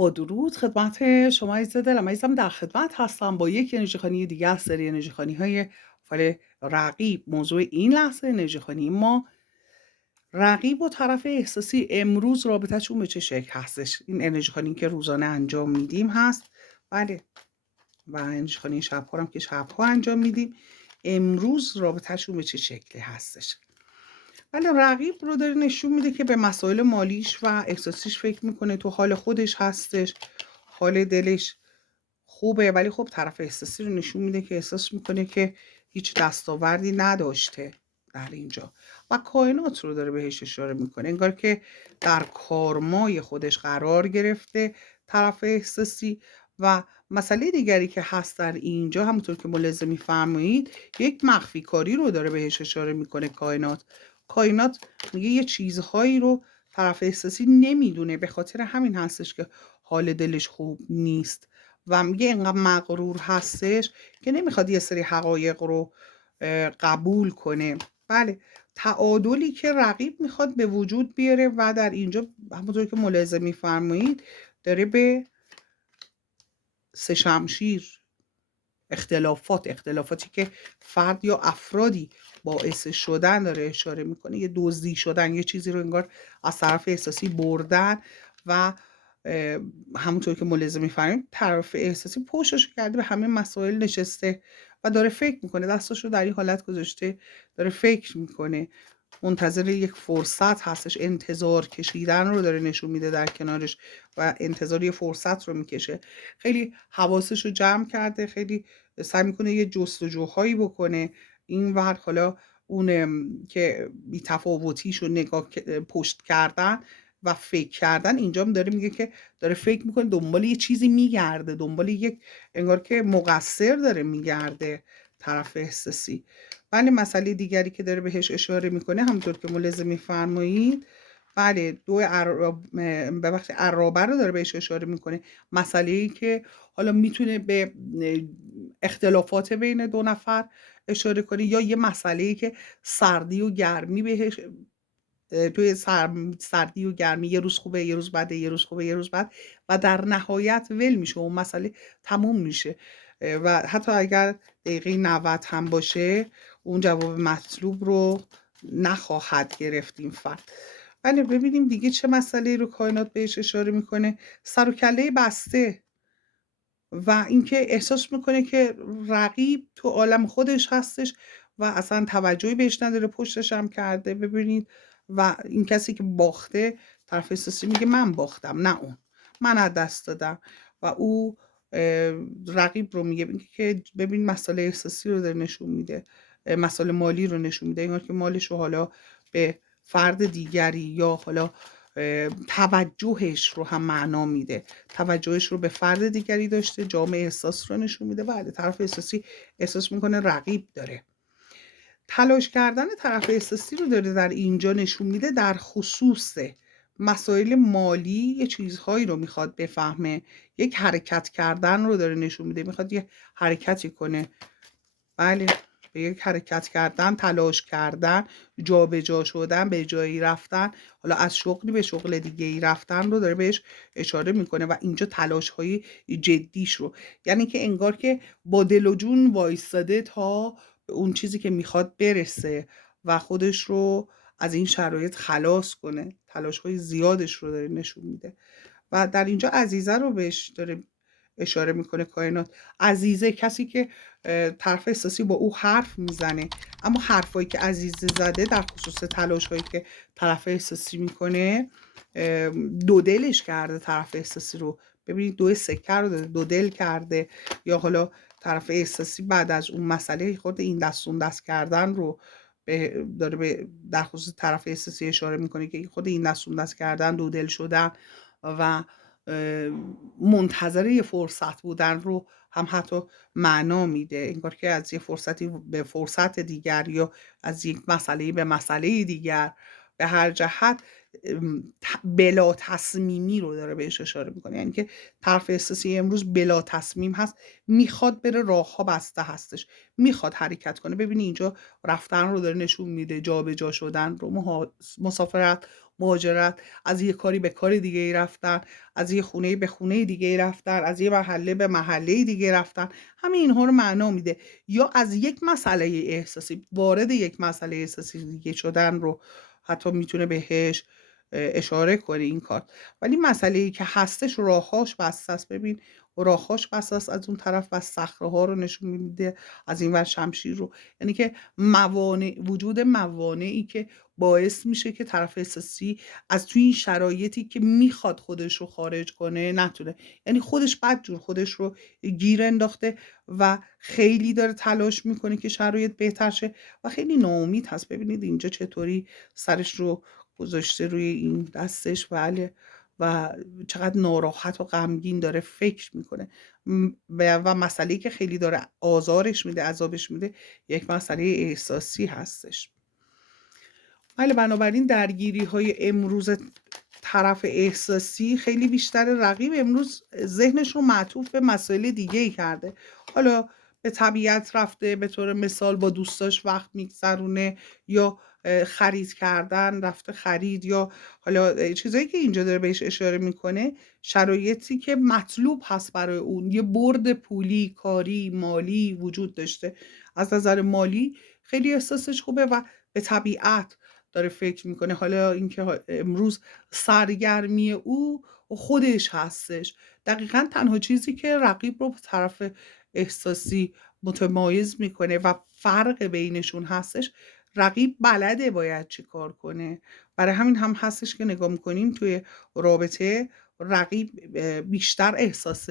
با درود خدمت شما عزیز دلم. عزیزم در خدمت هستم با یک انرژی خوانی دیگه از سری انرژی خوانی‌های فال رقیب. موضوع این لحظه انرژی خوانی ما رقیب و طرف احساسی امروز رابطه‌شون به چه شکل هستش. این انرژی خوانی که روزانه انجام میدیم هست. بله. و انرژی خوانی شب‌ها هم که شب‌ها انجام میدیم. امروز رابطه‌شون به چه شکلی هستش. ولی رقیب رو داره نشون میده که به مسائل مالیش و احساسیش فکر میکنه، تو حال خودش هستش، حال دلش خوبه، ولی خب طرف احساسی رو نشون میده که احساس میکنه که هیچ دستاوردی نداشته در اینجا و کائنات رو داره بهش اشاره میکنه، انگار که در کارمای خودش قرار گرفته طرف احساسی. و مسئله دیگری که هست در اینجا، همونطور که ملاحظه میفرمایید، یک مخفی کاری رو داره بهش اشاره میکنه کائنات میگه یه چیزهایی رو طرف احساسی نمیدونه، به خاطر همین هستش که حال دلش خوب نیست و میگه اینقدر مغرور هستش که نمیخواد یه سری حقایق رو قبول کنه. بله، تعادلی که رقیب میخواد به وجود بیاره و در اینجا همونطور که ملاحظه میفرمایید داره به سه شمشیر، اختلافاتی که فرد یا افرادی باعث شدن داره اشاره میکنه، یه دزدی شدن، یه چیزی رو انگار از طرف احساسی بردن و همونطور که ملاحظه می‌فرمایید طرف احساسی پشتش کرده به همه مسائل نشسته و داره فکر میکنه، دستش رو در این حالت گذاشته، داره فکر میکنه، منتظر یک فرصت هستش، انتظار کشیدن رو داره نشون میده در کنارش و انتظار یه فرصت رو میکشه. خیلی حواسش رو جمع کرده، خیلی سعی میکنه یه جستجوهایی بکنه این ور حالا اون که بی‌تفاوتیش رو پشت کردن و فکر کردن. اینجا هم داره میگه که داره فکر میکنه، دنبال یه چیزی میگرده، دنبال یک، انگار که مقصر داره میگرده طرف احساسی. بله، مسئله دیگری که داره بهش اشاره میکنه همونطور که ملاحظه میفرمایید، بله، ببخشید عرابه رو داره بهش اشاره میکنه، مسئله‌ای که حالا میتونه به اختلافات بین دو نفر اشاره کنه یا یه مسئله‌ای که سردی و گرمی بهش توی سردی و گرمی، یه روز خوبه یه روز بده، یه روز خوبه یه روز بد و در نهایت ول میشه اون مسئله، تموم میشه و حتی اگر دقیقه 90 هم باشه اون جواب مطلوب رو نخواهد گرفت این فرد. بله، ببینیم دیگه چه مسئله رو کائنات بهش اشاره میکنه. سر و کله بسته و اینکه احساس میکنه که رقیب تو عالم خودش هستش و اصلا توجهی بهش نداره، پشتش هم کرده. ببینید، و این کسی که باخته، طرف احساسی میگه من باختم نه اون، من از دست دادم و او رقیب رو میگه که ببین مسئله احساسی رو داره نشون میده، مسئله مالی رو نشون میده، انگار که مالش رو حالا به فرد دیگری یا حالا توجهش رو هم معنا میده، توجهش رو به فرد دیگری داشته، جامعه احساس رو نشون میده. بله، طرف احساسی احساس میکنه رقیب داره. تلاش کردن طرف احساسی رو داره در اینجا نشون میده در خصوص مسائل مالی، یه چیزهایی رو میخواد بفهمه، یک حرکت کردن رو داره نشون میده، میخواد یه حرکتی کنه. بله، به یک حرکت کردن، تلاش کردن، جابجا شدن، به جایی رفتن، حالا از شغلی به شغل دیگه ای رفتن رو داره بهش اشاره میکنه و اینجا تلاش های جدیش رو، یعنی که انگار که با دل و جون وایستاده تا به اون چیزی که میخواد برسه و خودش رو از این شرایط خلاص کنه. تلاش های زیادش رو داره نشون میده و در اینجا عزیزه رو بهش داره اشاره میکنه کائنات. عزیزه، کسی که طرف احساسی با او حرف میزنه، اما حرفایی که عزیزه زده در خصوص تلاش هایی که طرف احساسی میکنه، دو دلش کرده طرف احساسی رو. ببینید، دو سکه رو دو دل کرده، یا حالا طرف احساسی بعد از اون مسئله خود این دست اون دست کردن رو داره به در خصوص طرف احساسی اشاره میکنه که خود این دست اون دست کردن، دو دل شدن و منتظر یه فرصت بودن رو هم حتی معنا میده، انگار که از یه فرصتی به فرصت دیگر یا از یک مسئله به مسئله دیگر به هر جهت بلا تصمیمی رو داره بهش اشاره میکنه، یعنی که طرف احساسی امروز بلا تصمیم هست، میخواد بره، راه ها بسته هستش، میخواد حرکت کنه. ببینی اینجا رفتن رو داره نشون میده، جابجا شدن رو، مسافرت، مهاجرت، از یه کاری به کار دیگه ای رفتن، از یه خونه به خونه دیگه ای رفتن، از یه محله به محله دیگه رفتن. همه اینها رو معنا میده. یا از یک مسئله احساسی وارد یک مسئله احساسی دیگه شدن رو حتی میتونه بهش اشاره کنه این کار. ولی مسئله‌ای که هستش راهاش بسته است. ببین راهاش بسته است از اون طرف و صخره‌ها رو نشون میده، از این ور شمشیر رو. یعنی که وجود موانعی که باعث میشه که طرف احساسی از توی این شرایطی که میخواد خودش رو خارج کنه نتونه. یعنی خودش بدجور خودش رو گیر انداخته و خیلی داره تلاش میکنه که شرایط بهتر شه و خیلی ناامید هست. ببینید اینجا چطوری سرش رو گذاشته روی این دستش، بله، و چقدر ناراحت و غمگین داره فکر میکنه. و مسئله‌ای که خیلی داره آزارش میده، عذابش میده، یک مسئله احساسی هستش. بله، بنابراین درگیری های امروز طرف احساسی خیلی بیشتر. رقیب امروز ذهنش رو معطوف به مسائل دیگه ای کرده. حالا به طبیعت رفته، به طور مثال با دوستاش وقت میگذرونه، یا خرید کردن رفته خرید، یا حالا چیزایی که اینجا داره بهش اشاره میکنه شرایطی که مطلوب هست برای اون. یه برد پولی، کاری، مالی وجود داشته. از نظر مالی خیلی احساسش خوبه و به طبیعت داره فکر میکنه. حالا اینکه امروز سرگرمی او خودش هستش. دقیقا تنها چیزی که رقیب رو به طرف احساسی متمایز میکنه و فرق بینشون هستش، رقیب بلده باید چی کار کنه. برای همین هم هستش که نگاه میکنیم توی رابطه رقیب بیشتر احساس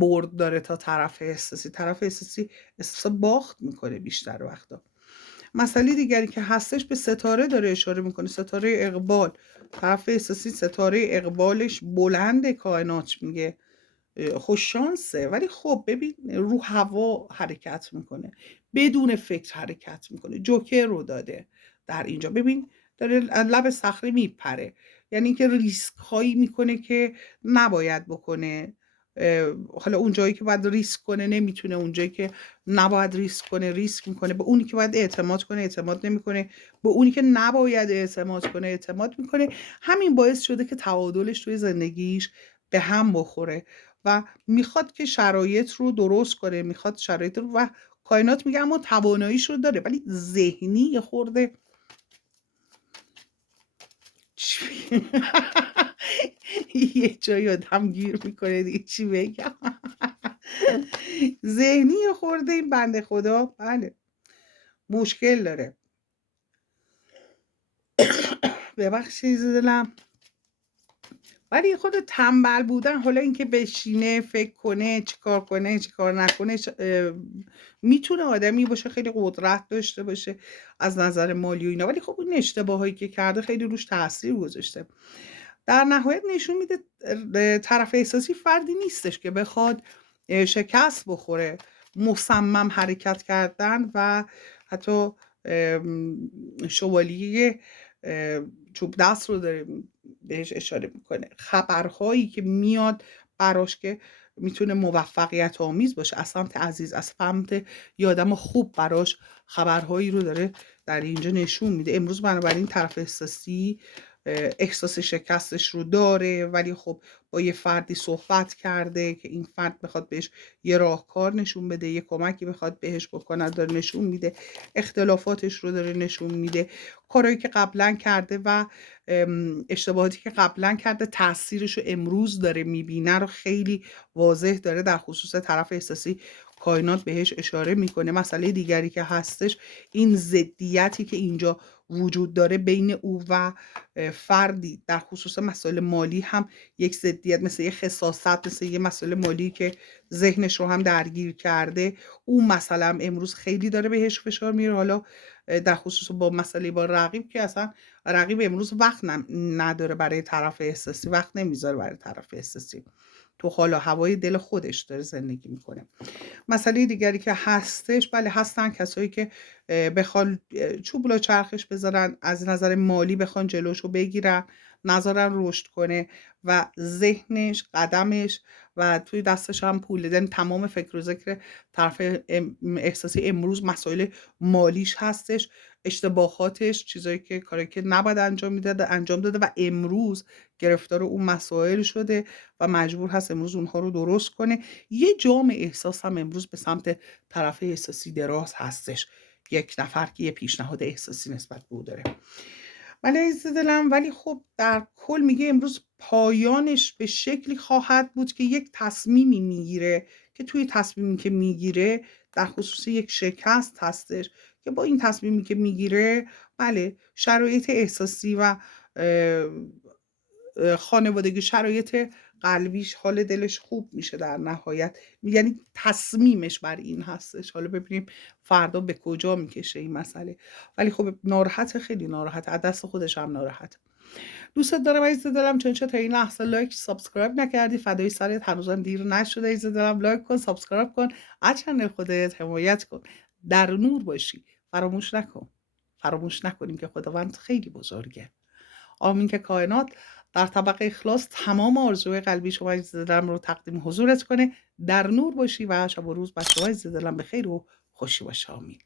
برد داره تا طرف احساسی. طرف احساسی احساس باخت میکنه بیشتر وقتا. مسئله دیگری که هستش به ستاره داره اشاره میکنه، ستاره اقبال. طرف احساسی ستاره اقبالش بلند کائنات میگه خوش شانسه، ولی خب ببین رو هوا حرکت میکنه، بدون فکر حرکت میکنه. جوکر رو داده در اینجا. ببین داره از لب صخره میپره، یعنی که ریسک هایی میکنه که نباید بکنه. حالا اون جایی که باید ریسک کنه نمیتونه، اون جایی که نباید ریسک کنه ریسک میکنه. به اونی که باید اعتماد کنه اعتماد نمیکنه، به اونی که نباید اعتماد کنه اعتماد میکنه. همین باعث شده که تعادلش توی زندگیش به هم بخوره و میخواد که شرایط رو درست کنه، میخواد شرایط رو، و کائنات میگه اما تواناییش رو داره، ولی ذهنی یه خورده یه جایی آدم گیر میکنه دیگه چی بگم. ذهنی یه خورده این بنده خدا بله مشکل داره. ببخشید دلم. ولی خود تنبل بودن، حالا اینکه بشینه فکر کنه چیکار کنه چیکار نکنه، میتونه آدمی باشه خیلی قدرت داشته باشه از نظر مالی و اینا، ولی خب این اشتباهایی که کرده خیلی روش تاثیر گذاشته. در نهایت نشون میده طرف احساسی فردی نیستش که بخواد شکست بخوره. مصمم حرکت کردن و حتی شوالیه چوب دست رو داره بهش اشاره میکنه. خبرهایی که میاد براش که میتونه موفقیت آمیز باشه، از سمت عزیز، از سمت یه آدم خوب، براش خبرهایی رو داره در اینجا نشون میده. امروز بنابراین طرف احساسی احساس شکستش رو داره، ولی خب با یه فردی صحبت کرده که این فرد بخواد بهش یه راهکار نشون بده، یه کمکی بخواد بهش بکنه، داره نشون میده. اختلافاتش رو داره نشون میده. کارهایی که قبلا کرده و اشتباهاتی که قبلا کرده تاثیرش رو امروز داره میبینه رو خیلی واضح داره در خصوص طرف احساسی کائنات بهش اشاره میکنه. مسئله دیگری که هستش این ضدیتی که اینجا وجود داره بین او و فردی در خصوص مسائل مالی، هم یک ضدیت مثل یه خساست، مثل یه مسئله مالی که ذهنش رو هم درگیر کرده. اون مثلا امروز خیلی داره بهش فشار میاره. حالا در خصوص با مسئله با رقیب که اصلا رقیب امروز وقت نداره برای طرف احساسی، وقت نمیذاره برای طرف احساسی، تو حال و هوای دل خودش داره زندگی میکنه. مسئله دیگری که هستش، بله هستن کسایی که بخوان چوب لا چرخش بذارن، از نظر مالی بخوان جلوشو بگیرن، نذارن رشد کنه و ذهنش، قدمش و توی دستش هم پول، یعنی تمام فکر و ذکر طرف احساسی امروز مسائل مالیش هستش، اشتباهاتش، چیزایی که کاری که نباید انجام داده و امروز گرفتار اون مسائل شده و مجبور هست امروز اونها رو درست کنه. یه جام احساس هم امروز به سمت طرف احساسی دراز هستش، یک نفر که یه پیشنهاد احساسی نسبت به او داره. ولی عزیز دلم، ولی خب در کل میگه امروز پایانش به شکلی خواهد بود که یک تصمیمی میگیره که توی تصمیمی که میگیره در خصوص یک شکست هستش که با این تصمیمی که میگیره بله شرایط احساسی و خانوادگی، شرایط قلبیش، حال دلش خوب میشه در نهایت، یعنی تصمیمش بر این هستش. حالا ببینیم فردا به کجا میکشه این مسئله. ولی خب ناراحت، خیلی ناراحت، از دست خودش هم ناراحت. دوستت دارم عزیز دلم، چون تا این لحظه لایک سابسکرایب نکردی فدای سرت، هنوزم دیر نشده عزیز دلم، لایک کن، سابسکرایب کن، از چنل خودت حمایت کن، در نور باشی. فراموش نکن، فراموش نکنیم که خداوند خیلی بزرگه. آمین که کائنات در طبق اخلاص تمام آرزوی قلبی شما عزیز دلم رو تقدیم حضورت کنه. در نور باشی و شب و روز بر شما عزیز دلم به خیر و خوشی باشه. آمین.